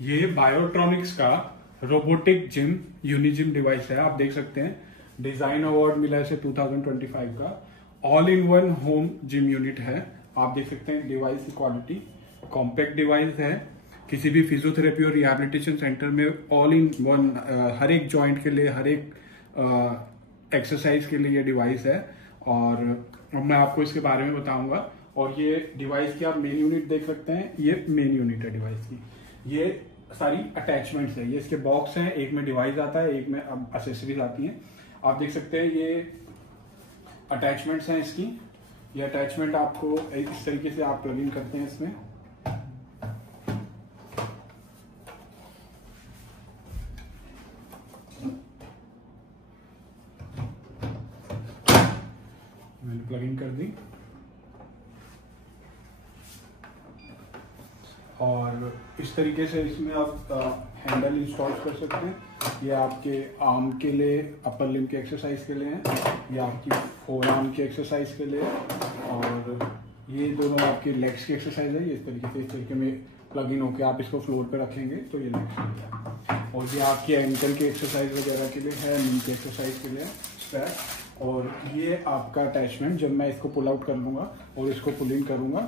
ये बायोट्रॉनिक्स का robotic gym यूनिजिम device है। आप देख सकते हैं डिजाइन अवार्ड मिला है इसे 2025 का। All in one home gym unit है। आप देख सकते हैं डिवाइस की क्वालिटी, कॉम्पैक्ट डिवाइस है। किसी भी फिजियोथेरेपी और रिहैबिलिटेशन सेंटर में ऑल इन वन हर एक जॉइंट के लिए, हर एक एक्सरसाइज के लिए ये डिवाइस है। और मैं आपको इसके बारे में बताऊंगा। और ये डिवाइस की आप मेन यूनिट देख सकते हैं, ये मेन यूनिट है डिवाइस की। ये सारी अटैचमेंट्स है, ये इसके बॉक्स हैं, एक में डिवाइस आता है, एक में अब एक्सेसरीज आती हैं। आप देख सकते हैं ये अटैचमेंट्स हैं इसकी। ये अटैचमेंट आपको इस तरीके से आप प्लग इन करते हैं इसमें। मैंने प्लग इन कर दी और इस तरीके से इसमें आप हैंडल इंस्टॉल कर सकते हैं। ये आपके आर्म के लिए, अपर लिम्ब के एक्सरसाइज के लिए है, ये आपकी फोर आर्म की एक्सरसाइज के लिए, और ये दोनों आपकी लेग्स की एक्सरसाइज है। ये इस तरीके में प्लग इन होकर आप इसको फ्लोर पे रखेंगे तो ये लेग्स के लिए है। और ये आपकी एंकल की एक्सरसाइज वगैरह के लिए है, नी की एक्सरसाइज के लिए स्ट्रैप। और ये आपका अटैचमेंट, जब मैं इसको पुल आउट कर लूँगा और इसको पुल इन करूँगा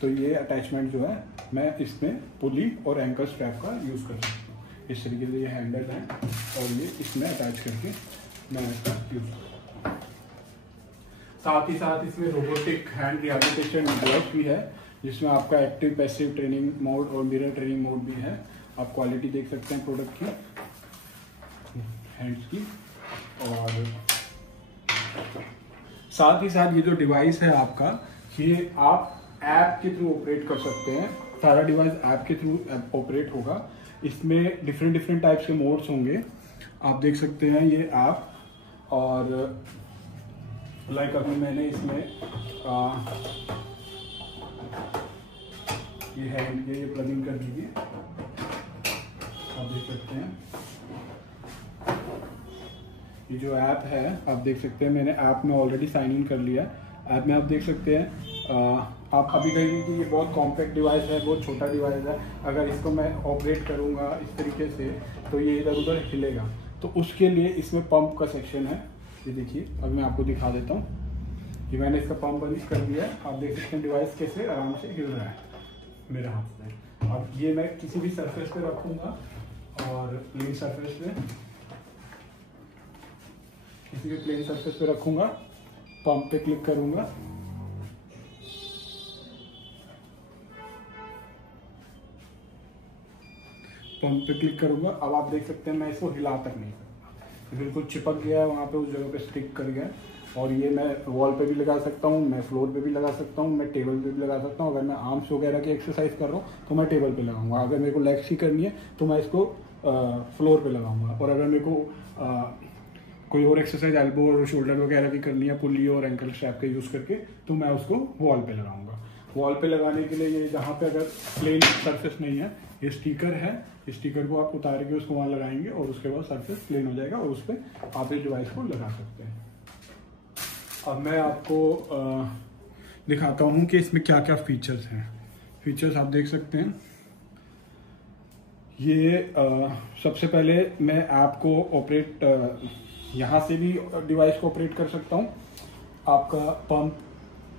तो ये अटैचमेंट जो है मैं इसमें पुली और एंकल स्ट्रैप का यूज़ कर सकता हूँ। इस तरीके से ये हैंडल है और ये इसमें अटैच करके मैं इसका यूज़ करता हूँ। साथ ही साथ इसमें रोबोटिक हैंड रिहैबिलिटेशन डिवाइस भी है, जिसमें आपका एक्टिव पैसिव ट्रेनिंग मोड और मिरर ट्रेनिंग मोड भी है। आप क्वालिटी देख सकते हैं प्रोडक्ट की, हैंड्स की। और साथ ही साथ ये जो डिवाइस है आपका, ये आप ऐप के थ्रू ऑपरेट कर सकते हैं। सारा डिवाइस ऐप के थ्रू ऑपरेट होगा। इसमें डिफरेंट टाइप्स के मोड्स होंगे, आप देख सकते हैं ये ऐप। और लाइक अभी मैंने इसमें ये हैंड के ये प्लग इन कर दीजिए, आप देख सकते हैं। ये जो ऐप है आप देख सकते हैं, मैंने ऐप में ऑलरेडी साइन इन कर लिया है। ऐप में आप देख सकते हैं, आप अभी कहेंगे कि ये बहुत कॉम्पैक्ट डिवाइस है, बहुत छोटा डिवाइस है, अगर इसको मैं ऑपरेट करूँगा इस तरीके से तो ये इधर उधर हिलेगा। तो उसके लिए इसमें पंप का सेक्शन है। ये देखिए, अब मैं आपको दिखा देता हूँ कि मैंने इसका पंप बंद कर दिया है। आप देख सकते हैं डिवाइस कैसे आराम से हिल रहा है मेरे हाथ में। अब ये मैं किसी भी सरफेस पे रखूँगा और प्लेन सरफेस पे, किसी भी प्लेन सरफेस पे रखूँगा, पंप पे क्लिक करूँगा, पंप पे क्लिक करूंगा। अब आप देख सकते हैं मैं इसको हिला तक नहीं सकता, बिल्कुल चिपक गया है वहाँ पे, उस जगह पे स्टिक कर गया। और ये मैं वॉल पे भी लगा सकता हूँ, मैं फ्लोर पे भी लगा सकता हूँ, मैं टेबल पे भी लगा सकता हूँ। अगर मैं आर्म्स वगैरह की एक्सरसाइज कर रहा हूँ तो मैं टेबल पे लगाऊंगा। अगर मेरे को लेग्स की करनी है तो मैं इसको फ्लोर पे लगाऊंगा। और अगर मेरे को कोई और एक्सरसाइज एल्बो और शोल्डर वगैरह की करनी है पुली और एंकल स्ट्रैप का यूज़ करके, तो मैं उसको वॉल पे लगाऊंगा। वॉल पे लगाने के लिए ये जहाँ पे अगर प्लेन सरफेस नहीं है, ये स्टिकर है, इस स्टिकर को आप उतार के उसको वहाँ लगाएंगे और उसके बाद सरफेस प्लेन हो जाएगा और उस पर आप इस डिवाइस को लगा सकते हैं। अब मैं आपको दिखाता हूँ कि इसमें क्या क्या फीचर्स हैं। फीचर्स आप देख सकते हैं। ये सबसे पहले मैं ऐप को ऑपरेट यहाँ से भी डिवाइस को ऑपरेट कर सकता हूँ। आपका pump,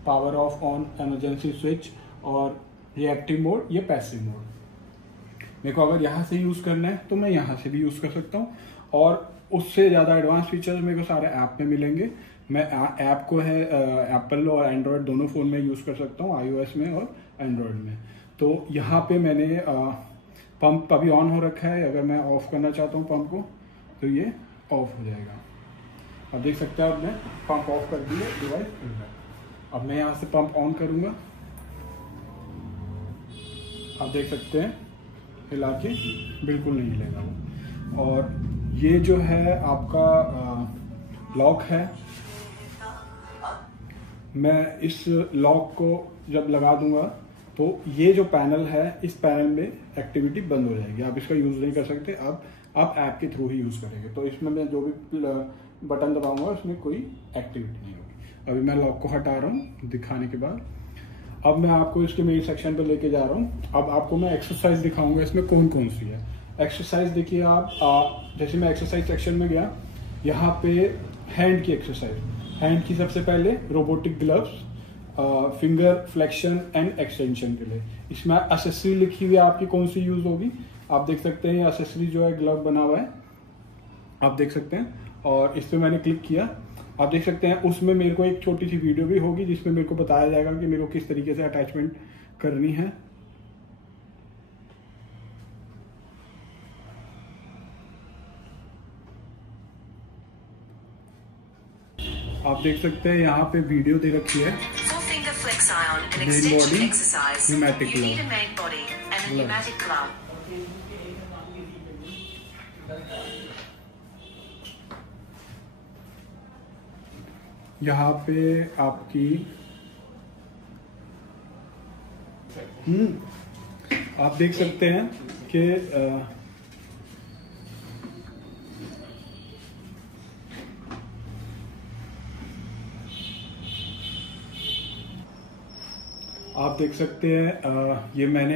power of on, emergency switch और रिएक्टिव मोड, ये पैसिव मोड। मेरे को अगर यहाँ से यूज़ करना है तो मैं यहाँ से भी यूज़ कर सकता हूँ। और उससे ज़्यादा एडवांस फीचर्स मेरे को सारे ऐप में मिलेंगे। मैं ऐप को है एप्पल और एंड्रॉयड दोनों फ़ोन में यूज़ कर सकता हूँ, iOS में और एंड्रॉयड में। तो यहाँ पे मैंने पंप अभी ऑन हो रखा है। अगर मैं ऑफ करना चाहता हूँ पंप को तो ये ऑफ हो जाएगा। आप देख सकते हैं, अब मैं पंप ऑफ कर दिए, डिवाइस खुल गया। अब मैं यहाँ से पंप ऑन करूँगा, आप देख सकते हैं हिला के बिल्कुल नहीं हिलेगा वो। और ये जो है आपका लॉक है, मैं इस लॉक को जब लगा दूंगा तो ये जो पैनल है, इस पैनल में एक्टिविटी बंद हो जाएगी। आप इसका यूज़ नहीं कर सकते, अब आप ऐप के थ्रू ही यूज़ करेंगे। तो इसमें मैं जो भी बटन दबाऊंगा उसमें कोई एक्टिविटी नहीं होगी। अभी मैं लॉक को हटा रहा हूँ दिखाने के बाद। अब मैं आपको इसके मेन सेक्शन पे लेके जा रहा हूँ। अब आपको मैं एक्सरसाइज दिखाऊंगा इसमें कौन कौन सी है। एक्सरसाइज देखिए आप, जैसे मैं एक्सरसाइज सेक्शन में गया, यहाँ पे हैंड की एक्सरसाइज, हैंड की सबसे पहले robotic gloves, finger flexion and extension के लिए। इसमें एसेसरी लिखी हुई है आपकी कौन सी यूज होगी, आप देख सकते हैं। एसेसरी जो है ग्लव बना हुआ है, आप देख सकते हैं, और इस पर मैंने क्लिक किया, आप देख सकते हैं। उसमें मेरे को एक छोटी सी वीडियो भी होगी जिसमें मेरे को बताया जाएगा कि मेरे को किस तरीके से अटैचमेंट करनी है। आप देख सकते हैं यहाँ पे वीडियो दे रखी है। Main body pneumatic glove. यहाँ पे आपकी आप देख सकते हैं कि आप देख सकते हैं ये मैंने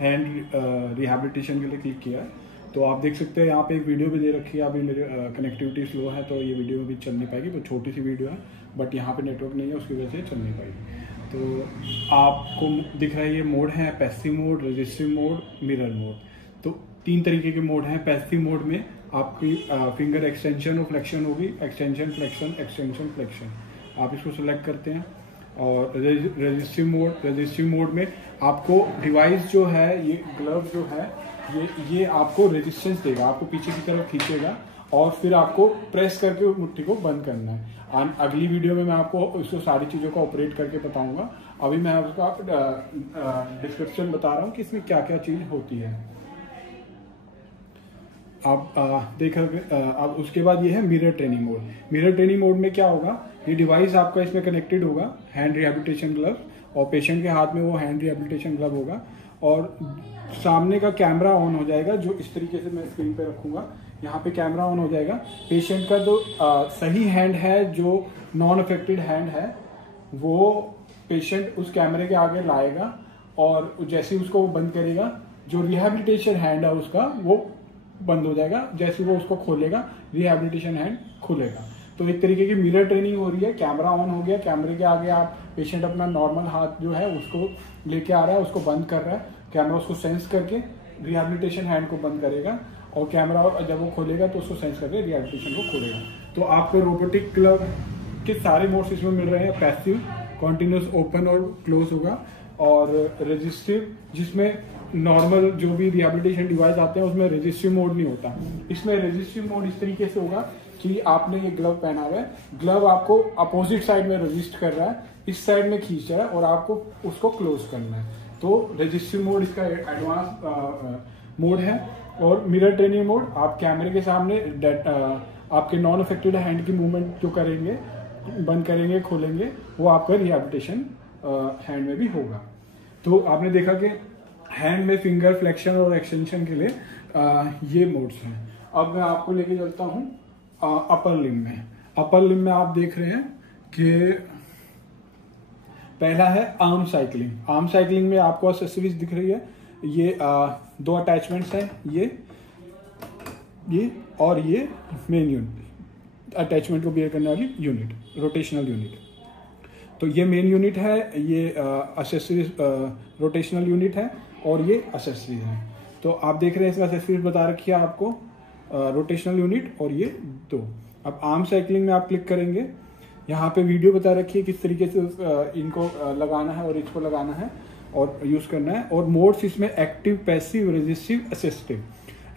हैंड रिहैबिलिटेशन के लिए क्लिक किया है। तो आप देख सकते हैं यहाँ पे एक वीडियो भी दे रखी है। अभी मेरे कनेक्टिविटी स्लो है तो ये वीडियो भी चल नहीं पाएगी, तो छोटी सी वीडियो है, बट यहाँ पे नेटवर्क नहीं है, उसकी वजह से चल नहीं पाएगी। तो आपको दिख रहा है ये मोड है, passive mode, resistive mode, mirror mode. तो 3 तरीके के मोड हैं। पैसिव मोड में आपकी फिंगर एक्सटेंशन और फ्लेक्शन होगी, एक्सटेंशन फ्लेक्शन, एक्सटेंशन फ्लेक्शन। आप इसको सिलेक्ट करते हैं। और रेजिस्टिव मोड में आपको डिवाइस जो है, ये ग्लव जो है, ये आपको रेजिस्टेंस देगा, आपको पीछे की तरफ खींचेगा और फिर आपको प्रेस करके मुट्ठी को बंद करना है। अगली वीडियो में मैं आपको इसको सारी चीज़ों का ऑपरेट करके बताऊंगा। अभी मैं उसका डिस्क्रिप्शन बता रहा हूँ कि इसमें क्या क्या चीज़ होती है। आप अब उसके बाद ये है mirror training mode. Mirror training mode में क्या होगा, ये डिवाइस आपका इसमें कनेक्टेड होगा, हैंड रिहैबिलिटेशन ग्लव, और पेशेंट के हाथ में वो हैंड रिहैबिलिटेशन ग्लव होगा, और सामने का कैमरा ऑन हो जाएगा, जो इस तरीके से मैं स्क्रीन पे रखूंगा। यहाँ पे कैमरा ऑन हो जाएगा। पेशेंट का जो सही हैंड है, जो नॉन अफेक्टेड हैंड है, वो पेशेंट उस कैमरे के आगे लाएगा, और जैसे ही उसको वो बंद करेगा, जो रिहैबिलिटेशन हैंड है उसका वो बंद हो जाएगा। जैसे वो उसको खोलेगा, रिहैबिलिटेशन हैंड खुलेगा। तो एक तरीके की मिरर ट्रेनिंग हो रही है। कैमरा ऑन हो गया, कैमरे के आगे आप पेशेंट अपना नॉर्मल हाथ जो है उसको लेके आ रहा है, उसको बंद कर रहा है, कैमरा उसको सेंस करके रिहैबिलिटेशन हैंड को बंद करेगा, और कैमरा जब वो खोलेगा तो उसको सेंस करके रिहैबिलिटेशन को खोलेगा। तो आपको रोबोटिक ग्लव के सारे मोड्स इसमें मिल रहे हैं। पैसिव, कॉन्टिन्यूस ओपन और क्लोज होगा, और रेजिस्टिव, जिसमें नॉर्मल जो भी रिहैबिलिटेशन डिवाइस आते हैं उसमें रेजिस्टिव मोड नहीं होता। इसमें रेजिस्टिव मोड इस तरीके से होगा कि आपने ये ग्लव पहना हुआ है, ग्लव आपको अपोजिट साइड में रेजिस्ट कर रहा है, इस साइड में खींच रहा है, और आपको उसको क्लोज करना है। तो रेजिस्टिव मोड इसका एडवांस मोड है। और मिरर ट्रेनिंग मोड, आप कैमरे के सामने आपके नॉन अफेक्टेड हैंड की मूवमेंट जो करेंगे, बंद करेंगे, खोलेंगे, वो आपका रिहैबिलिटेशन हैंड में भी होगा। तो आपने देखा कि हैंड में फिंगर फ्लेक्शन और एक्सटेंशन के लिए ये मोड्स हैं। अब मैं आपको लेके चलता हूँ अपर लिम्ब में। अपर लिम्ब में आप देख रहे हैं कि पहला है आर्म साइकिलिंग। आर्म साइकिलिंग में आपको एक्सेसरीज दिख रही है। ये 2 अटैचमेंट्स हैं, ये और ये मेन यूनिट, अटैचमेंट को बियर करने वाली यूनिट, रोटेशनल यूनिट। तो ये मेन यूनिट है, ये एक्सेसरीज रोटेशनल यूनिट है, और ये एक्सेसरीज है। तो आप देख रहे हैं इसमें एक्सेसरीज बता रखी है आपको, रोटेशनल यूनिट और ये 2। अब आर्म साइकिलिंग में आप क्लिक करेंगे, यहाँ पे वीडियो बता रखी है किस तरीके से इनको लगाना है और इसको लगाना है और यूज करना है। और मोड्स इसमें active, passive, resistive, assistive.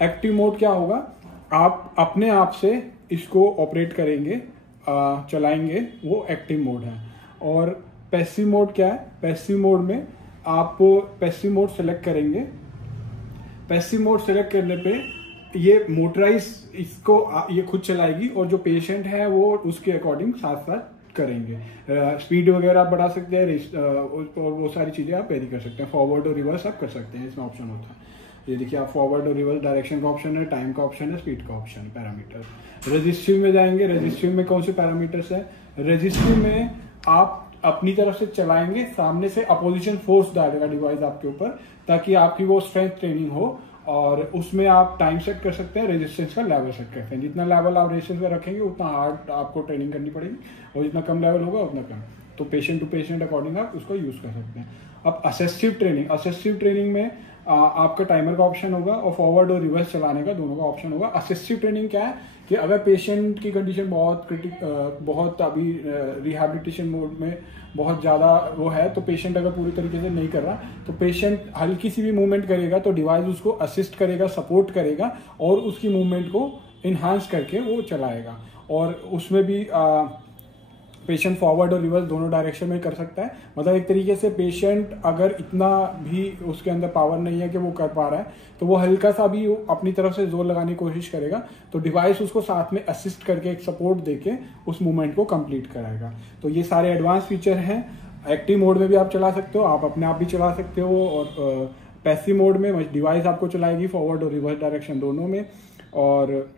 Active mode क्या होगा, आप अपने आप से इसको ऑपरेट करेंगे, चलाएंगे, वो एक्टिव मोड है। और पैसिव मोड क्या है, पैसिव मोड में आप पैसिव मोड सेलेक्ट करेंगे। पैसिव मोड सेलेक्ट करने पे ये मोटराइज इसको ये खुद चलाएगी, और जो पेशेंट है वो उसके अकॉर्डिंग साथ साथ करेंगे। स्पीड वगैरह आप बढ़ा सकते हैं, और वो सारी चीजें आप वेरी कर सकते हैं। फॉरवर्ड और रिवर्स आप कर सकते हैं, इसमें ऑप्शन होता है। ये देखिए, आप फॉरवर्ड और रिवर्स डायरेक्शन का ऑप्शन है, टाइम का ऑप्शन है, स्पीड का ऑप्शन है, पैरामीटर। रजिस्ट्री में जाएंगे, रजिस्ट्री में कौन से पैरामीटर्स है, रजिस्ट्री में आप अपनी तरफ से चलाएंगे, सामने से अपोजिशन फोर्स डालेगा डिवाइस आपके ऊपर, ताकि आपकी वो स्ट्रेंथ ट्रेनिंग हो। और उसमें आप टाइम सेट कर सकते हैं, रेजिस्टेंस का लेवल सेट करते हैं। जितना लेवल आप रेजिस्टेंस में रखेंगे उतना हार्ड आपको ट्रेनिंग करनी पड़ेगी, और जितना कम लेवल होगा उतना कम। तो पेशेंट टू पेशेंट अकॉर्डिंग आप उसको यूज कर सकते हैं। अब असिस्टिव ट्रेनिंग में आपका टाइमर का ऑप्शन होगा और फॉरवर्ड और रिवर्स चलाने का दोनों का ऑप्शन होगा। असिस्टिव ट्रेनिंग क्या है कि अगर पेशेंट की कंडीशन बहुत अभी रिहैबिलिटेशन मोड में बहुत ज़्यादा वो है, तो पेशेंट अगर पूरी तरीके से नहीं कर रहा, तो पेशेंट हल्की सी भी मूवमेंट करेगा तो डिवाइस उसको असिस्ट करेगा, सपोर्ट करेगा और उसकी मूवमेंट को इन्हांस करके वो चलाएगा। और उसमें भी पेशेंट फॉरवर्ड और रिवर्स दोनों डायरेक्शन में कर सकता है। मतलब एक तरीके से पेशेंट अगर इतना भी उसके अंदर पावर नहीं है कि वो कर पा रहा है, तो वो हल्का सा भी अपनी तरफ से जोर लगाने की कोशिश करेगा, तो डिवाइस उसको साथ में असिस्ट करके एक सपोर्ट देके उस मूवमेंट को कंप्लीट कराएगा। तो ये सारे एडवांस फीचर हैं। एक्टिव मोड में भी आप चला सकते हो, आप अपने आप भी चला सकते हो, और पैसिव मोड में डिवाइस आपको चलाएगी फॉरवर्ड और रिवर्स डायरेक्शन दोनों में, और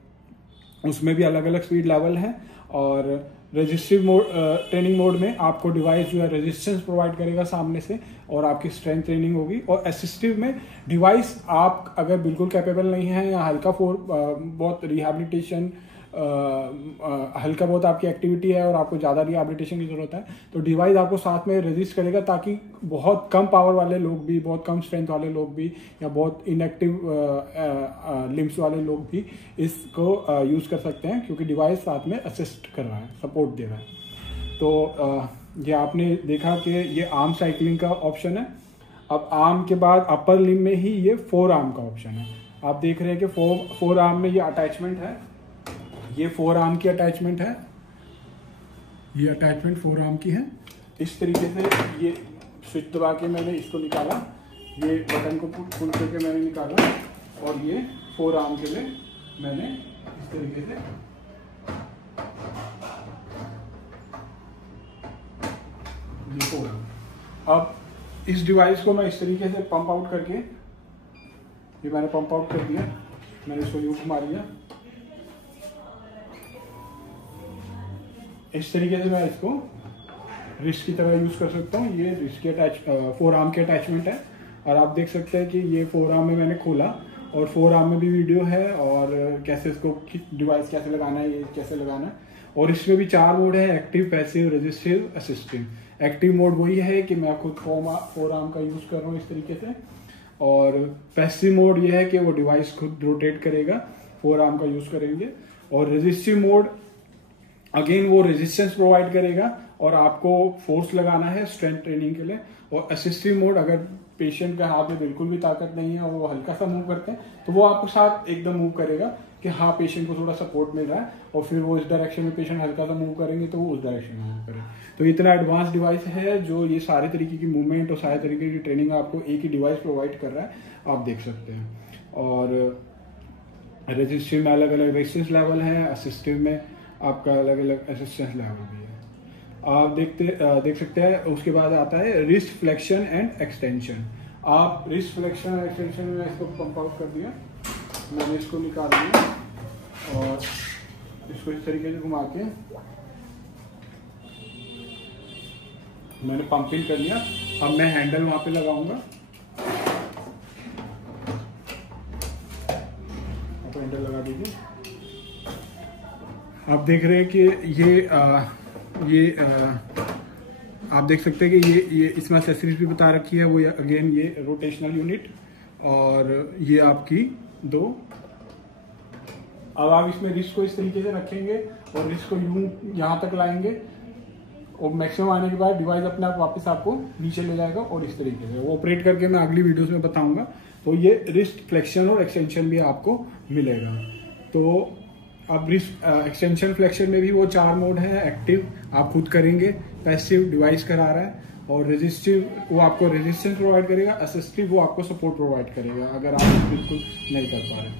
उसमें भी अलग अलग स्पीड लेवल है। और रेजिस्टिव मोड ट्रेनिंग मोड में आपको डिवाइस जो है रेजिस्टेंस प्रोवाइड करेगा सामने से, और आपकी स्ट्रेंथ ट्रेनिंग होगी। और असिस्टिव में डिवाइस आप अगर बिल्कुल कैपेबल नहीं है या हल्का बहुत रिहैबिलिटेशन हल्का बहुत आपकी एक्टिविटी है और आपको ज़्यादा रिहैबिलिटेशन की जरूरत है, तो डिवाइस आपको साथ में रेजिस्ट करेगा, ताकि बहुत कम पावर वाले लोग भी, बहुत कम स्ट्रेंथ वाले लोग भी, या बहुत इनएक्टिव लिम्स वाले लोग भी इसको यूज़ कर सकते हैं, क्योंकि डिवाइस साथ में असिस्ट कर रहा है, सपोर्ट दे रहा है। तो ये आपने देखा कि ये आर्म साइकिलिंग का ऑप्शन है। अब आर्म के बाद अपर लिम में ही ये फोर आर्म का ऑप्शन है। आप देख रहे हैं कि फोर आर्म में ये अटैचमेंट है, ये फोर आर्म की अटैचमेंट है, ये अटैचमेंट फोर आर्म की है। इस तरीके से ये स्विच दबा के मैंने इसको निकाला, ये बटन को पुल करके मैंने निकाला, और ये फोर आर्म के लिए मैंने इस तरीके से ये फोर आर्म। अब इस डिवाइस को मैं इस तरीके से पंप आउट करके, ये मैंने पंप आउट कर दिया, मैंने इसको यूं घुमा लिया। इस तरीके से मैं इसको रिस्ट की तरह यूज कर सकता हूँ। ये रिस्ट के फोर आर्म के अटैचमेंट है, और आप देख सकते हैं कि ये फोर आर्म में मैंने खोला, और फोर आर्म में भी वीडियो है, और कैसे इसको डिवाइस कैसे लगाना है, ये कैसे लगाना है। और इसमें भी 4 मोड है, active, passive, resistive, assistive. Active mode वही है कि मैं खुद फोर आर्म का यूज कर रहा हूँ इस तरीके से, और पैसिव मोड ये है कि वो डिवाइस खुद रोटेट करेगा, फोर आर्म का यूज करेंगे। और रेजिस्टिव मोड अगेन वो रेजिस्टेंस प्रोवाइड करेगा, और आपको फोर्स लगाना है स्ट्रेंथ ट्रेनिंग के लिए। और असिस्टिव मोड, अगर पेशेंट के हाथ में बिल्कुल भी ताकत नहीं है और वो हल्का सा मूव करते हैं, तो वो आपके साथ एकदम मूव करेगा कि हाँ पेशेंट को थोड़ा सपोर्ट मिल रहा है, और फिर वो इस डायरेक्शन में पेशेंट हल्का सा मूव करेंगे तो वो उस डायरेक्शन में मूव करें। तो इतना एडवांस डिवाइस है जो ये सारे तरीके की मूवमेंट और सारे तरीके की ट्रेनिंग आपको एक ही डिवाइस प्रोवाइड कर रहा है, आप देख सकते हैं। और रेजिस्टिव में अलग अलग रेजिस्टेंस लेवल है, असिस्टिव में आपका अलग अलग असिस्टेंस लेवल भी है, आप देख सकते हैं। उसके बाद आता है रिस्ट फ्लेक्शन एंड एक्सटेंशन। आप रिस्ट फ्लेक्शन एंड एक्सटेंशन में इसको पंप आउट कर दिया, मैंने इसको निकाल दिया, और इसको इस तरीके से घुमा के मैंने पंपिंग कर लिया। अब मैं हैंडल वहां पे लगाऊंगा, आप हैंडल लगा दीजिए। आप देख रहे हैं कि ये आप देख सकते हैं कि ये इसमें एक्सेसरीज भी बता रखी है। वो अगेन ये रोटेशनल यूनिट, और ये आपकी 2। अब आप इसमें रिस्ट को इस तरीके से रखेंगे और रिस्ट को यूं यहाँ तक लाएंगे, और मैक्सिमम आने के बाद डिवाइस अपने आप वापस आपको नीचे ले जाएगा, और इस तरीके से वो ऑपरेट करके मैं अगली वीडियोस में बताऊंगा। तो ये रिस्ट फ्लेक्शन और एक्सटेंशन भी आपको मिलेगा। तो अब रिस्ट एक्सटेंशन फ्लेक्शन में भी वो 4 मोड है। एक्टिव आप खुद करेंगे, पैसिव डिवाइस करा रहा है, और रेजिस्टिव वो आपको रेजिस्टेंस प्रोवाइड करेगा, असिस्टिव वो आपको सपोर्ट प्रोवाइड करेगा अगर आप बिल्कुल नहीं कर पा रहे।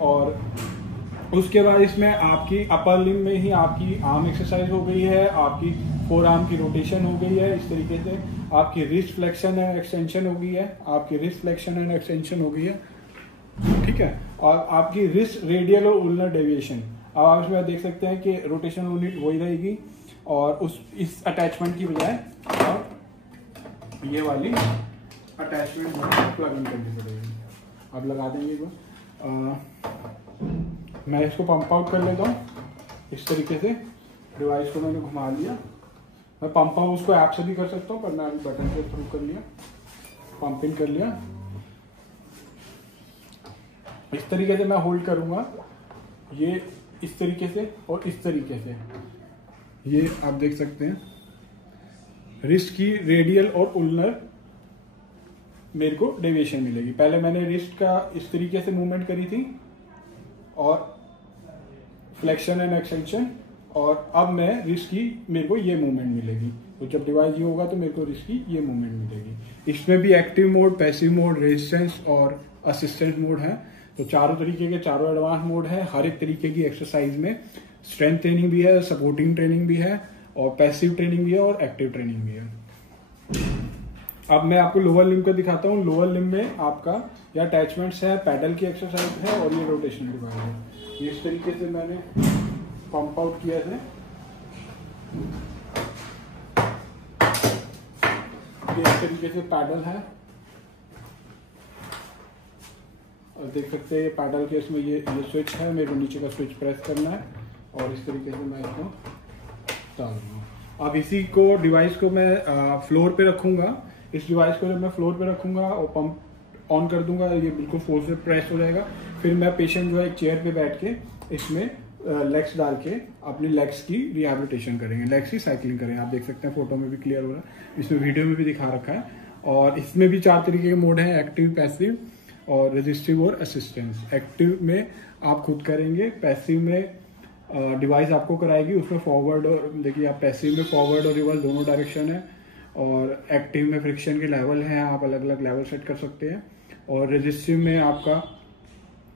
और उसके बाद इसमें आपकी अपर लिम में ही आपकी आर्म एक्सरसाइज हो गई है, आपकी फोर आर्म की रोटेशन हो गई है, इस तरीके से आपकी रिस्ट फ्लेक्शन एंड एक्सटेंशन हो गई है, आपकी रिस्ट फ्लेक्शन एंड एक्सटेंशन हो गई है, ठीक है। और आपकी रिस्ट रेडियल और उल्नर डेविएशन, अब आप इसमें देख सकते हैं कि रोटेशनल यूनिट वही रहेगी, और इस अटैचमेंट की बजाय अब ये वाली अटैचमेंट प्लग इन करनी पड़ेगी। अब लगा देंगे वो। मैं इसको पंप आउट कर लेता हूँ इस तरीके से। डिवाइस को मैंने घुमा लिया। मैं पंप आउट उसको ऐप से भी कर सकता हूँ, पर मैं अभी बटन के थ्रू कर लिया, पंप इन कर लिया। इस तरीके से मैं होल्ड करूँगा, ये इस तरीके से और इस तरीके से। ये आप देख सकते हैं रिस्ट की रेडियल और उल्नर मेरे को डेविएशन मिलेगी। पहले मैंने रिस्ट का इस तरीके से मूवमेंट करी थी और फ्लेक्शन एंड एक्सटेंशन, और अब मैं रिस्ट की मेरे को ये मूवमेंट मिलेगी। तो जब डिवाइस ये होगा तो मेरे को रिस्ट की ये मूवमेंट मिलेगी। इसमें भी active mode, passive mode, resistance और असिस्टेंट मोड है। तो चारों तरीके के चारों एडवांस मोड है। हर एक तरीके की एक्सरसाइज में स्ट्रेंथ ट्रेनिंग भी है, सपोर्टिंग ट्रेनिंग भी है, और पैसिव ट्रेनिंग भी है, और एक्टिव ट्रेनिंग भी है। अब मैं आपको लोअर लिम्ब का दिखाता हूँ। लोअर लिम्ब में आपका ये अटैचमेंट्स है, पैडल की एक्सरसाइज है, और ये रोटेशनल डिवाइस है। ये इस तरीके से मैंने पंप आउट किया है। ये इस तरीके से पैडल है, और देख सकते हैं पैडल के इसमें ये स्विच है। मेरे को नीचे का स्विच प्रेस करना है और इस तरीके से मैं इसको डाल दूँगा। अब इसी को डिवाइस को मैं फ्लोर पे रखूँगा। इस डिवाइस को जब मैं फ्लोर पे रखूँगा और पंप ऑन कर दूंगा, ये बिल्कुल फोर्स से प्रेस हो जाएगा। फिर मैं पेशेंट जो है एक चेयर पे बैठ के इसमें लेग्स डाल के अपनी लेग्स की रिहैबिलिटेशन करेंगे, लेग्स की साइकिलिंग करेंगे। आप देख सकते हैं फोटो में भी क्लियर हो रहा है, इसमें वीडियो में भी दिखा रखा है। और इसमें भी 4 तरीके के मोड हैं, एक्टिव, पैसिव और रेजिस्टिव और असिस्टेंस। एक्टिव में आप खुद करेंगे, पैसिव में डिवाइस आपको कराएगी। उसमें फॉरवर्ड और देखिए आप पैसिव में फॉरवर्ड और रिवर्स दोनों डायरेक्शन है, और एक्टिव में फ्रिक्शन के लेवल हैं, आप अलग अलग लेवल सेट कर सकते हैं। और रेजिस्टिव में आपका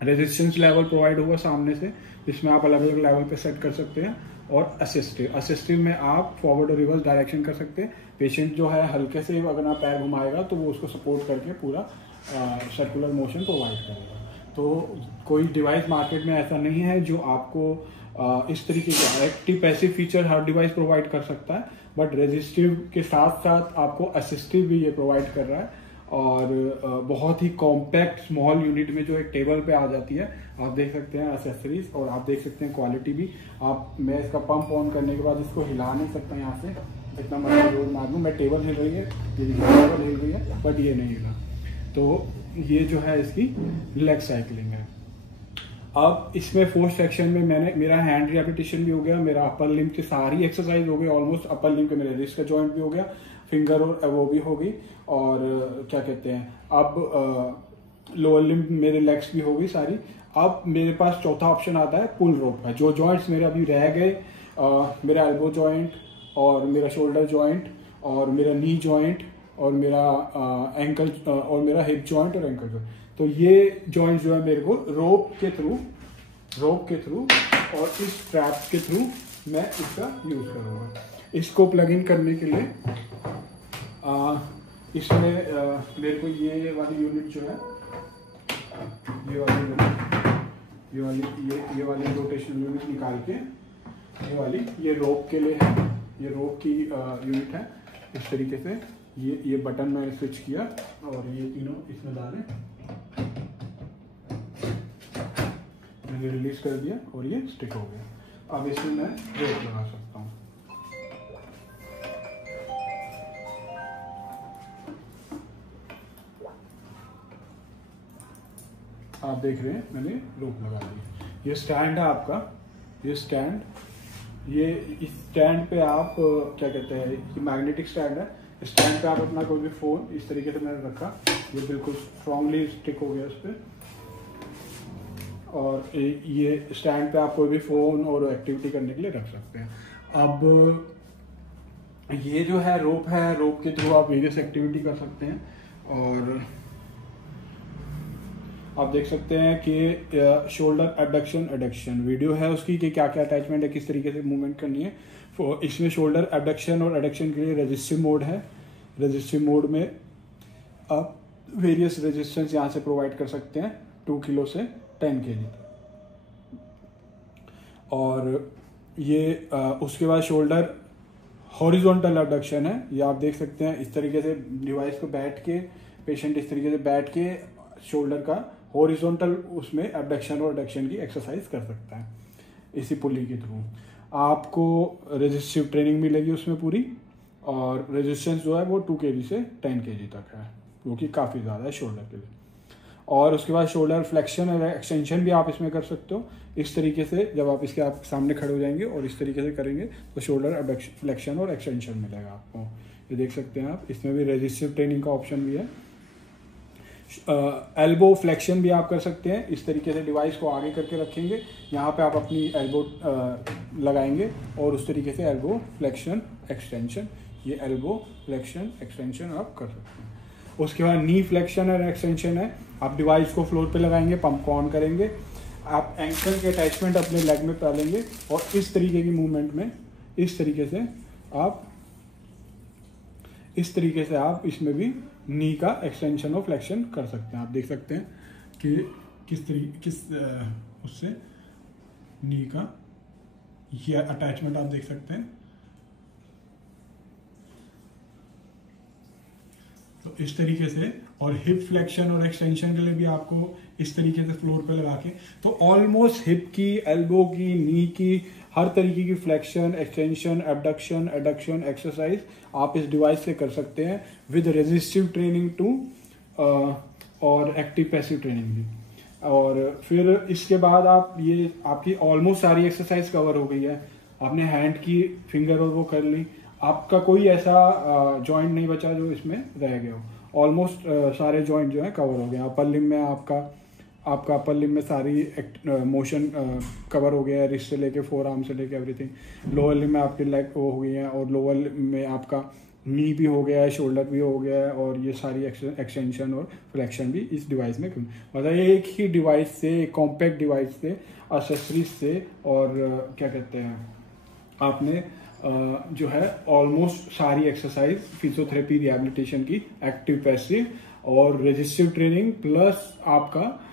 रेजिस्टेंस लेवल प्रोवाइड होगा सामने से, जिसमें आप अलग अलग लेवल पे सेट कर सकते हैं। और असिस्टिव में आप फॉरवर्ड और रिवर्स डायरेक्शन कर सकते हैं। पेशेंट जो है हल्के से अगर आप पैर घुमाएगा तो वो उसको सपोर्ट करके पूरा सर्कुलर मोशन प्रोवाइड करेगा। तो कोई डिवाइस मार्केट में ऐसा नहीं है जो आपको इस तरीके के एक्टिव पैसिव फीचर हर डिवाइस प्रोवाइड कर सकता है, बट रेजिस्टिव के साथ साथ आपको असिस्टिव भी ये प्रोवाइड कर रहा है। और बहुत ही कॉम्पैक्ट स्मॉल यूनिट में जो एक टेबल पे आ जाती है। आप देख सकते हैं एसेसरीज, और आप देख सकते हैं क्वालिटी भी। मैं इसका पंप ऑन करने के बाद इसको हिला नहीं सकता यहाँ से, जितना मर्जी जोर मार लूँ। मैं टेबल हिल रही है, टेबल हिल रही है, बट ये नहीं हिला। तो ये जो है इसकी लेग साइकिलिंग है। अब इसमें फोर्थ सेक्शन में मेरा हैंड रिहैबिलिटेशन भी हो गया, मेरा अपर लिम्ब की सारी एक्सरसाइज हो गई ऑलमोस्ट। अपर लिम्ब के मेरे रिस्ट का जॉइंट भी हो गया, फिंगर और वो भी हो गई, और क्या कहते हैं अब लोअर लिम्ब मेरे लेग्स भी हो गई सारी। अब मेरे पास चौथा ऑप्शन आता है पुल रोप का। जो जॉइंट्स मेरे अभी रह गए, मेरा एल्बो जॉइंट और मेरा शोल्डर जॉइंट और मेरा नी जॉइंट और मेरा एंकल और मेरा हिप जॉइंट और एंकल जॉइंट, तो ये जॉइंट जो है मेरे को रोप के थ्रू और इस स्ट्रैप के थ्रू मैं इसका यूज करूँगा। इसको प्लग इन करने के लिए इसमें मेरे को ये वाली यूनिट जो है, ये वाली रोटेशनल यूनिट निकाल के ये रोप के लिए है, ये रोप की यूनिट है। इस तरीके से ये बटन मैंने स्विच किया और ये तीनों इसमें डाले, मैंने रिलीज कर दिया और ये स्टिक हो गया। अब इसमें मैं रोप लगा सकता हूँ। आप देख रहे हैं मैंने रोप लगा दी। ये स्टैंड है आपका, ये स्टैंड, ये इस स्टैंड पे आप क्या कहते हैं, ये मैग्नेटिक स्टैंड है। स्टैंड पे आप अपना कोई भी फोन इस तरीके से मैंने रखा, ये बिल्कुल स्ट्रांगली स्टिक हो गया इस पे। और ये स्टैंड पे आप कोई भी फोन और एक्टिविटी करने के लिए रख सकते हैं। अब ये जो है रोप के थ्रू आप वेरियस एक्टिविटी कर सकते हैं। और आप देख सकते हैं कि शोल्डर एबडक्शन एडक्शन वीडियो है उसकी, कि क्या क्या अटैचमेंट है, किस तरीके से मूवमेंट करनी है। इसमें शोल्डर एबडक्शन और एडक्शन के लिए रेजिस्टिव मोड है। रेजिस्टिव मोड में आप वेरियस रेजिस्टेंस यहाँ से प्रोवाइड कर सकते हैं, 2 किलो से 10 kg। और ये उसके बाद शोल्डर हॉरिजॉन्टल एबडक्शन है, ये आप देख सकते हैं। इस तरीके से डिवाइस को बैठ के पेशेंट इस तरीके से बैठ के शोल्डर का हॉरिजॉन्टल उसमें एबडक्शन और एडक्शन की एक्सरसाइज कर सकता है इसी पुली के थ्रू। आपको रेजिस्टिव ट्रेनिंग मिलेगी उसमें पूरी, और रेजिस्टेंस जो है वो 2 kg से 10 kg तक है, जो कि काफ़ी ज़्यादा है शोल्डर के लिए। और उसके बाद शोल्डर फ्लेक्शन और एक्सटेंशन भी आप इसमें कर सकते हो। इस तरीके से जब आप इसके आप सामने खड़े हो जाएंगे और इस तरीके से करेंगे तो शोल्डर फ्लेक्शन और एक्सटेंशन मिलेगा आपको। ये देख सकते हैं आप, इसमें भी रेजिस्टिव ट्रेनिंग का ऑप्शन भी है। एल्बो फ्लेक्शन भी आप कर सकते हैं। इस तरीके से डिवाइस को आगे करके रखेंगे, यहाँ पे आप अपनी एल्बो लगाएंगे और उस तरीके से एल्बो फ्लेक्शन एक्सटेंशन, ये एल्बो फ्लेक्शन एक्सटेंशन आप कर सकते हैं। उसके बाद नी फ्लेक्शन और एक्सटेंशन है, आप डिवाइस को फ्लोर पे लगाएंगे, पंप को ऑन करेंगे, आप एंकल के अटैचमेंट अपने लेग में डालेंगे और इस तरीके की मूवमेंट में इस तरीके से आप इसमें भी नी का एक्सटेंशन और फ्लेक्शन कर सकते हैं। आप देख सकते हैं कि उससे नी का ये अटैचमेंट आप देख सकते हैं। तो इस तरीके से, और हिप फ्लेक्शन और एक्सटेंशन के लिए भी आपको इस तरीके से फ्लोर पे लगा के, तो ऑलमोस्ट हिप की, एल्बो की, नी की, हर तरीके की flexion, extension, abduction, adduction exercise आप इस डिवाइस से कर सकते हैं विद रेजिस्टिव ट्रेनिंग टू और एक्टिव पैसिव ट्रेनिंग भी। और फिर इसके बाद आप ये आपकी ऑलमोस्ट सारी एक्सरसाइज कवर हो गई है। आपने हैंड की फिंगर और वो कर ली, आपका कोई ऐसा जॉइंट नहीं बचा जो इसमें रह गया हो। ऑलमोस्ट सारे जॉइंट जो है कवर हो गए। अपर लिम में आपका अपर लिम में सारी मोशन कवर हो गया है, रिस्ट से लेके फोर आर्म से लेके एवरीथिंग। लोअर लिम में आपकी लेग वो हो गई है, और लोअर लिम में आपका नी भी हो गया है, शोल्डर भी हो गया है, और ये सारी एक्सटेंशन और फ्लेक्शन भी इस डिवाइस में, मतलब एक ही डिवाइस से, एक कॉम्पैक्ट डिवाइस से, एक्सेसरीज से, और क्या कहते हैं आपने जो है ऑलमोस्ट सारी एक्सरसाइज फिजियोथेरेपी रिहैबिलिटेशन की, एक्टिव पैसिव और रेजिस्टिव ट्रेनिंग प्लस आपका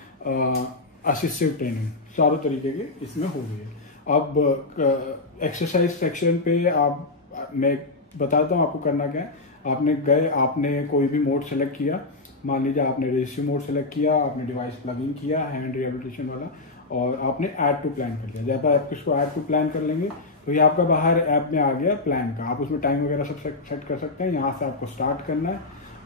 असिस्टिव ट्रेनिंग, चारों तरीके के इसमें हो गई है। अब एक्सरसाइज सेक्शन पे मैं बताता हूँ आपको करना क्या है। आपने कोई भी मोड सेलेक्ट किया, मान लीजिए आपने रेजिस्टिव मोड सेलेक्ट किया, आपने डिवाइस प्लगिंग किया हैंड रिहैबिलिटेशन वाला, और आपने ऐड टू प्लान कर लिया। जब आप इसको ऐड टू प्लान कर लेंगे तो ये आपका बाहर ऐप में आ गया प्लान का, आप उसमें टाइम वगैरह सब सेट कर सकते हैं। यहाँ से आपको स्टार्ट करना है,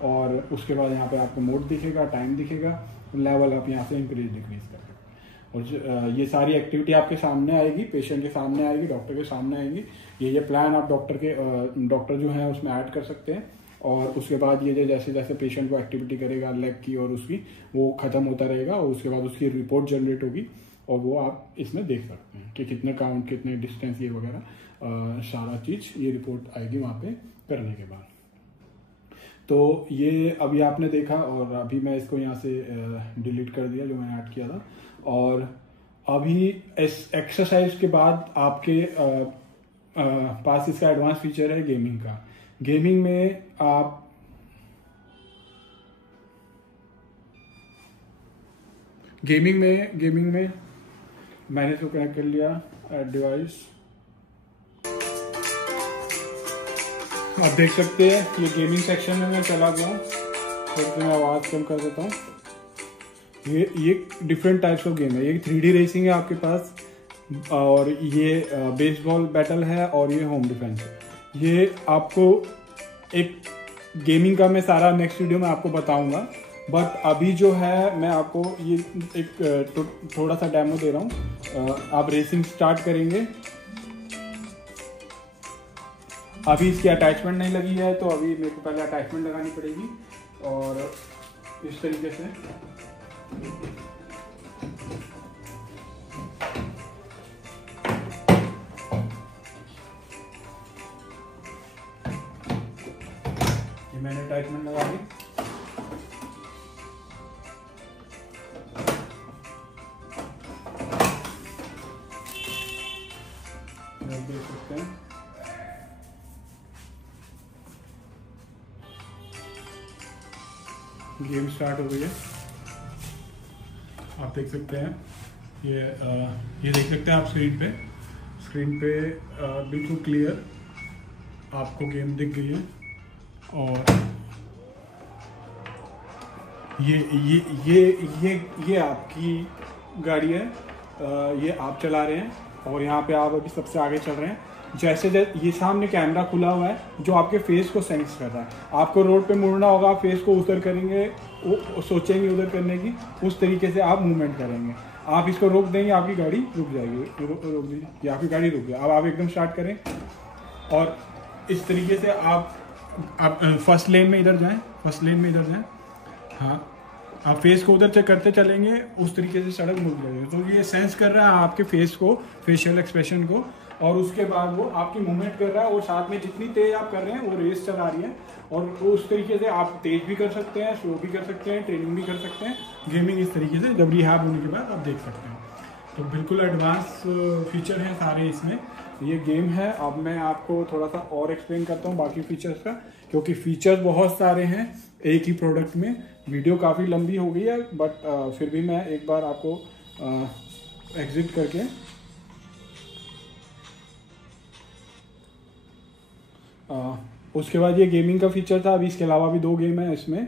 और उसके बाद यहाँ पे आपको मोड दिखेगा, टाइम दिखेगा, लेवल आप यहाँ से इंक्रीज डिक्रीज कर सकते हैं। और ये सारी एक्टिविटी आपके सामने आएगी, पेशेंट के सामने आएगी, डॉक्टर के सामने आएगी। ये प्लान आप डॉक्टर जो है उसमें ऐड कर सकते हैं। और उसके बाद ये जैसे जैसे पेशेंट को एक्टिविटी करेगा लेग की और उसकी, वो खत्म होता रहेगा, और उसके बाद उसकी रिपोर्ट जनरेट होगी, और वो आप इसमें देख सकते हैं कि कितने काउंट, कितने डिस्टेंस, ये वगैरह सारा चीज ये रिपोर्ट आएगी वहाँ पे करने के बाद। तो ये अभी आपने देखा, और अभी मैं इसको यहाँ से डिलीट कर दिया जो मैंने ऐड किया था। और अभी इस एक्सरसाइज के बाद आपके पास इसका एडवांस फीचर है गेमिंग का। गेमिंग में आप गेमिंग में मैंने इसको कनेक्ट कर लिया डिवाइस। आप देख सकते हैं ये गेमिंग सेक्शन में मैं चला गया हूँ, तो मैं आवाज़ कम कर देता हूँ। ये डिफरेंट टाइप्स ऑफ गेम है। ये 3D रेसिंग है आपके पास, और ये बेसबॉल बैटल है, और ये होम डिफेंस है। ये आपको एक गेमिंग का मैं सारा नेक्स्ट वीडियो में आपको बताऊंगा, बट अभी जो है मैं आपको ये एक थोड़ा सा डेमो दे रहा हूँ। आप रेसिंग स्टार्ट करेंगे। अभी इसकी अटैचमेंट नहीं लगी है, तो अभी मेरे को पहले अटैचमेंट लगानी पड़ेगी, और इस तरीके से ये मैंने अटैचमेंट लगा दी। देख सकते हैं गेम स्टार्ट हो गई है। आप देख सकते हैं ये देख सकते हैं आप स्क्रीन पे बिल्कुल क्लियर आपको गेम दिख गई है। और ये आपकी गाड़ी है, ये आप चला रहे हैं और यहाँ पे आप अभी सबसे आगे चल रहे हैं। जैसे ये सामने कैमरा खुला हुआ है जो आपके फेस को सेंस कर रहा है। आपको रोड पे मुड़ना होगा, आप फेस को उधर करेंगे, सोचेंगे उधर करने की, उस तरीके से आप मूवमेंट करेंगे। आप इसको रोक देंगे, आपकी गाड़ी रुक जाएगी। रोक दीजिए, ये आपकी गाड़ी रुक गई। अब आप एकदम स्टार्ट करें और इस तरीके से आप फर्स्ट लेन में इधर जाएं, फर्स्ट लेन में इधर जाएं। हाँ, आप फेस को उधर चेक करते चलेंगे, उस तरीके से सड़क रुक जाएगी। तो ये सेंस कर रहा है आपके फेस को, फेशियल एक्सप्रेशन को, और उसके बाद वो आपकी मूवमेंट कर रहा है। और साथ में जितनी तेज आप कर रहे हैं वो रेस चला रही है। और उस तरीके से आप तेज भी कर सकते हैं, स्लो भी कर सकते हैं, ट्रेनिंग भी कर सकते हैं। गेमिंग इस तरीके से जब रिहैब होने के बाद आप देख सकते हैं। तो बिल्कुल एडवांस फीचर हैं सारे इसमें। ये गेम है। अब मैं आपको थोड़ा सा और एक्सप्लेन करता हूँ बाकी फीचर्स का, क्योंकि फीचर्स बहुत सारे हैं एक ही प्रोडक्ट में। वीडियो काफ़ी लंबी हो गई है, बट फिर भी मैं एक बार आपको एग्जिट करके उसके बाद ये गेमिंग का फीचर था। अभी इसके अलावा भी 2 गेम है इसमें।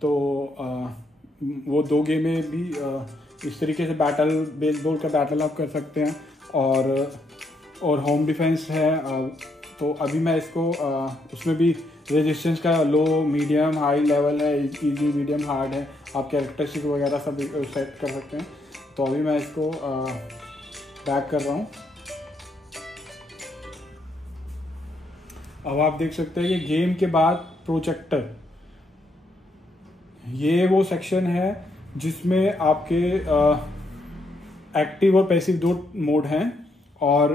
तो वो 2 गेमें भी इस तरीके से बेसबॉल का बैटल आप कर सकते हैं। और होम डिफेंस है। तो अभी मैं इसको उसमें भी रेजिस्टेंस का लो, मीडियम, हाई लेवल है, इजी, मीडियम, हार्ड है। आप कैरेक्टरिस्टिक वगैरह सब सेट कर सकते हैं। तो अभी मैं इसको बैक कर रहा हूँ। अब आप देख सकते हैं ये गेम के बाद प्रोजेक्टर, ये वो सेक्शन है जिसमें आपके एक्टिव और पैसिव 2 मोड हैं। और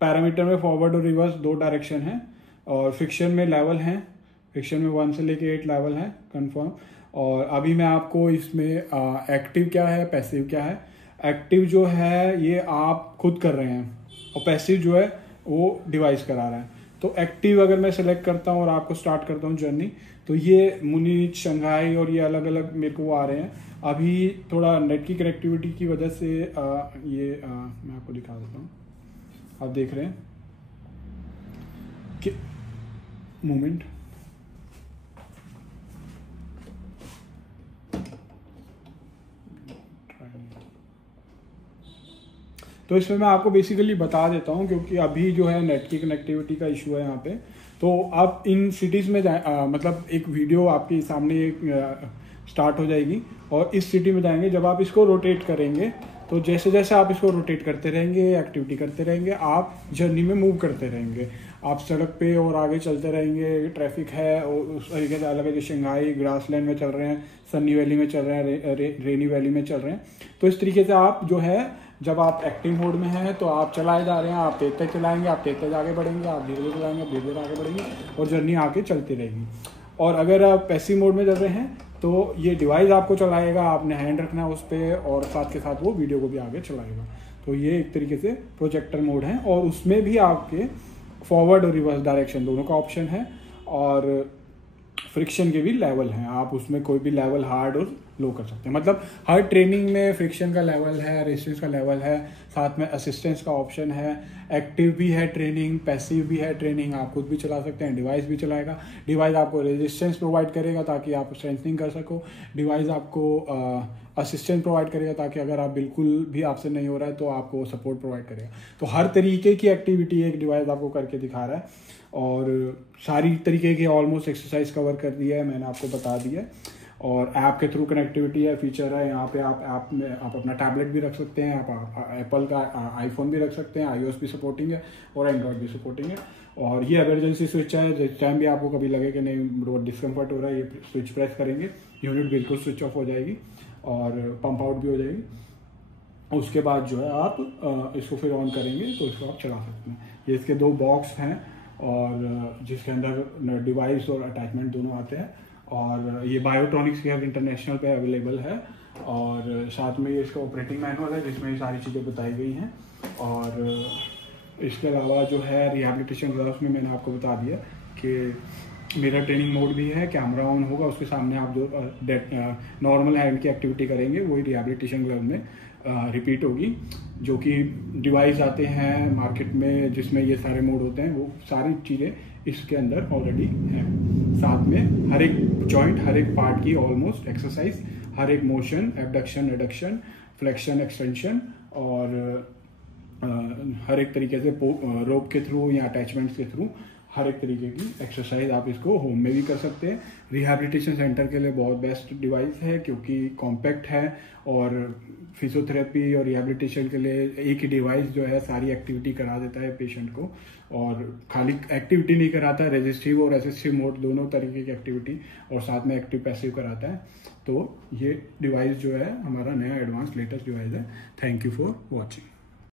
पैरामीटर में फॉरवर्ड और रिवर्स 2 डायरेक्शन हैं। और फिक्शन में लेवल हैं, फिक्शन में 1 से लेके 8 लेवल हैं कंफर्म। और अभी मैं आपको इसमें एक्टिव क्या है, पैसिव क्या है। एक्टिव जो है ये आप खुद कर रहे हैं, और पैसिव जो है वो डिवाइस करा रहा है। तो एक्टिव अगर मैं सेलेक्ट करता हूँ और आपको स्टार्ट करता हूँ जर्नी, तो ये मुनीच, शंघाई और ये अलग अलग मेरे को आ रहे हैं। अभी थोड़ा नेट की कनेक्टिविटी की वजह से मैं आपको दिखा देता हूँ। आप देख रहे हैं कि मूवमेंट, तो इसमें मैं आपको बेसिकली बता देता हूँ, क्योंकि अभी जो है नेट की कनेक्टिविटी का इशू है यहाँ पे। तो आप इन सिटीज़ में मतलब एक वीडियो आपके सामने स्टार्ट हो जाएगी और इस सिटी में जाएंगे। जब आप इसको रोटेट करेंगे तो जैसे जैसे आप इसको रोटेट करते रहेंगे, एक्टिविटी करते रहेंगे, आप जर्नी में मूव करते रहेंगे। आप सड़क पे और आगे चलते रहेंगे। ट्रैफिक है और उस तरीके से अलग अलग, शंघाई ग्रासलैंड में चल रहे हैं, सन्नी वैली में चल रहे हैं, रेनी वैली में चल रहे हैं। तो इस तरीके से आप जो है, जब आप एक्टिव मोड में हैं तो आप चलाए जा रहे हैं, आप तेज तेज चलाएंगे, आप तेज तेज आगे बढ़ेंगे, आप धीरे धीरे चलाएंगे, आप धीरे धीरे आगे बढ़ेंगे और जर्नी आगे चलती रहेगी। और अगर आप पैसिव मोड में चल रहे हैं तो ये डिवाइस आपको चलाएगा, आपने हैंड रखना है उस पर, और साथ के साथ वो वीडियो को भी आगे चलाएगा। तो ये एक तरीके से प्रोजेक्टर मोड है। और उसमें भी आपके फॉरवर्ड और रिवर्स डायरेक्शन दोनों का ऑप्शन है। और फ्रिक्शन के भी लेवल हैं, आप उसमें कोई भी लेवल हार्ड और लो कर सकते हैं। मतलब हर ट्रेनिंग में फ्रिक्शन का लेवल है, रेजिस्टेंस का लेवल है, साथ में असिस्टेंस का ऑप्शन है। एक्टिव भी है ट्रेनिंग, पैसिव भी है ट्रेनिंग, आप खुद भी चला सकते हैं, डिवाइस भी चलाएगा। डिवाइस आपको रेजिस्टेंस प्रोवाइड करेगा ताकि आप स्ट्रेंथनिंग कर सको। डिवाइस आपको असिस्टेंस प्रोवाइड करेगा ताकि अगर आप बिल्कुल भी आपसे नहीं हो रहा है तो आपको सपोर्ट प्रोवाइड करेगा। तो हर तरीके की एक्टिविटी एक डिवाइस आपको करके दिखा रहा है। और सारी तरीके की ऑलमोस्ट एक्सरसाइज कवर कर दिया है, मैंने आपको बता दिया है। और ऐप के थ्रू कनेक्टिविटी है, फीचर है। यहाँ पे आप ऐप में आप अपना टैबलेट भी रख सकते हैं, आप एप्पल का आईफोन भी रख सकते हैं, iOS भी सपोर्टिंग है और एंड्रॉयड भी सपोर्टिंग है। और ये इमरजेंसी स्विच है, जिस टाइम भी आपको कभी लगे कि नहीं डिस्कम्फर्ट हो रहा है, ये स्विच प्रेस करेंगे, यूनिट बिल्कुल स्विच ऑफ हो जाएगी और पंप आउट भी हो जाएगी। उसके बाद जो है आप इसको फिर ऑन करेंगे तो इसको आप चला सकते हैं। ये इसके 2 बॉक्स हैं और जिसके अंदर डिवाइस और अटैचमेंट दोनों आते हैं। और ये बायोट्रॉनिक्स केयर इंटरनेशनल पे अवेलेबल है। और साथ में ये इसका ऑपरेटिंग मैनुअल है जिसमें ये सारी चीज़ें बताई गई हैं। और इसके अलावा जो है रिहैबिलिटेशन ग्लव्स में मैंने आपको बता दिया कि मेरा ट्रेनिंग मोड भी है, कैमरा ऑन होगा, उसके सामने आप जो नॉर्मल हैंड की एक्टिविटी करेंगे वही रिहैबिलिटेशन ग्लव में रिपीट होगी। जो कि डिवाइस आते हैं मार्केट में जिसमें ये सारे मोड होते हैं, वो सारी चीज़ें इसके अंदर ऑलरेडी है। साथ में हर एक जॉइंट, हर एक पार्ट की ऑलमोस्ट एक्सरसाइज, हर एक motion, abduction, adduction, flexion, extension और हर एक तरीके से रोप के थ्रू या अटैचमेंट्स के थ्रू हर एक तरीके की एक्सरसाइज आप इसको होम में भी कर सकते हैं। रिहैबिलिटेशन सेंटर के लिए बहुत बेस्ट डिवाइस है क्योंकि कॉम्पैक्ट है और फिजियोथेरेपी और रिहैबिलिटेशन के लिए एक ही डिवाइस जो है सारी एक्टिविटी करा देता है पेशेंट को, और खाली एक्टिविटी नहीं कराता है, रेजिस्टिव और असिस्टिव मोड दोनों तरीके की एक्टिविटी और साथ में एक्टिव पैसिव कराता है। तो ये डिवाइस जो है हमारा नया एडवांस लेटेस्ट डिवाइस है। Thank you for watching.